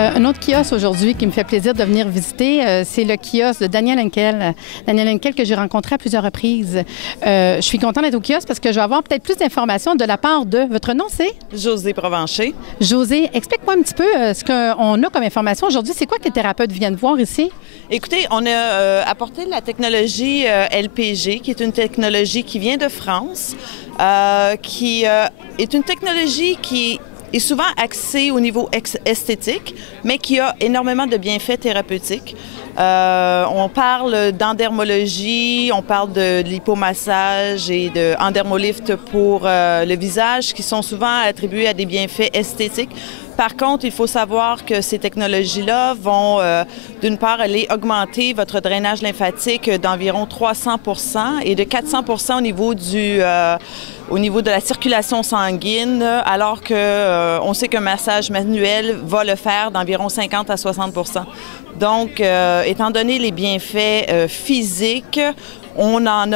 Un autre kiosque aujourd'hui qui me fait plaisir de venir visiter, c'est le kiosque de Daniel Henkel. Daniel Henkel que j'ai rencontré à plusieurs reprises. Je suis contente d'être au kiosque parce que je vais avoir peut-être plus d'informations de la part de... Votre nom, c'est? Josée Provencher. Josée, explique-moi un petit peu ce qu'on a comme information aujourd'hui. C'est quoi que les thérapeutes viennent voir ici? Écoutez, on a apporté la technologie LPG, qui est une technologie qui vient de France, qui est une technologie qui est souvent axée au niveau esthétique, mais qui a énormément de bienfaits thérapeutiques. On parle d'endermologie, on parle de l'hypomassage et d'endermolift pour le visage, qui sont souvent attribués à des bienfaits esthétiques. Par contre, il faut savoir que ces technologies-là vont, d'une part, aller augmenter votre drainage lymphatique d'environ 300 % et de 400 % au niveau de la circulation sanguine, alors qu'on sait qu'un massage manuel va le faire d'environ 50 à 60 % Donc, étant donné les bienfaits physiques, on en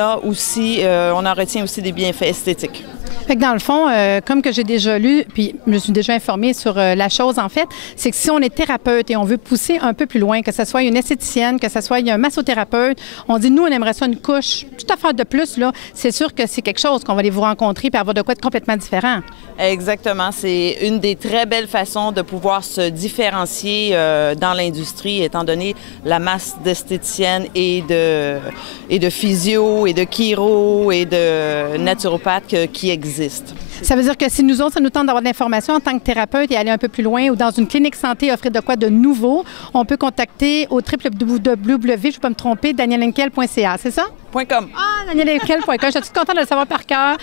retient aussi des bienfaits esthétiques. Fait que dans le fond, comme que j'ai déjà lu, puis je me suis déjà informée sur la chose, en fait, c'est que si on est thérapeute et on veut pousser un peu plus loin, que ce soit une esthéticienne, que ce soit un massothérapeute, on dit, nous, on aimerait ça une couche, toute affaire de plus, là, c'est sûr que c'est quelque chose qu'on va aller vous rencontrer et avoir de quoi être complètement différent. Exactement. C'est une des très belles façons de pouvoir se différencier dans l'industrie, étant donné la masse d'esthéticiennes et de physio et de chiro et de naturopathes qui existent. Ça veut dire que si nous autres, ça nous tente d'avoir de l'information en tant que thérapeute et aller un peu plus loin ou dans une clinique santé offrir de quoi de nouveau, on peut contacter au www, je ne vais pas me tromper, danielhenkel.ca, c'est ça? .com. Ah, danielhenkel.com. Je suis toute contente de le savoir par cœur.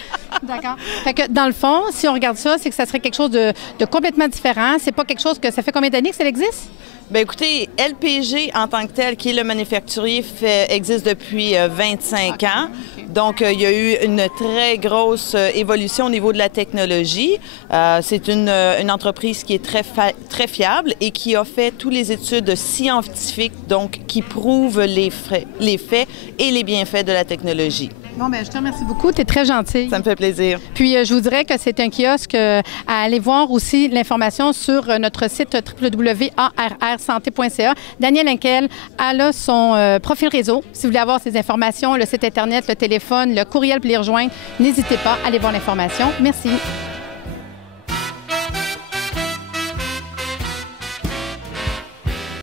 D'accord. Fait que dans le fond, si on regarde ça, c'est que ça serait quelque chose de complètement différent. C'est pas quelque chose que ça fait combien d'années que ça existe? Bien, écoutez, LPG en tant que tel, qui est le manufacturier, existe depuis 25 ans. Donc, il y a eu une très grosse évolution au niveau de la technologie. C'est une entreprise qui est très fiable et qui a fait toutes les études scientifiques, donc qui prouvent les faits et les bienfaits de la technologie. Bon, bien, je te remercie beaucoup. Tu es très gentille. Ça me fait plaisir. Puis, je vous dirais que c'est un kiosque à aller voir aussi l'information sur notre site www.arrsanté.ca. Daniel Henkel, elle a son profil réseau. Si vous voulez avoir ces informations, le site Internet, le téléphone, le courriel pour les rejoindre, n'hésitez pas à aller voir l'information. Merci.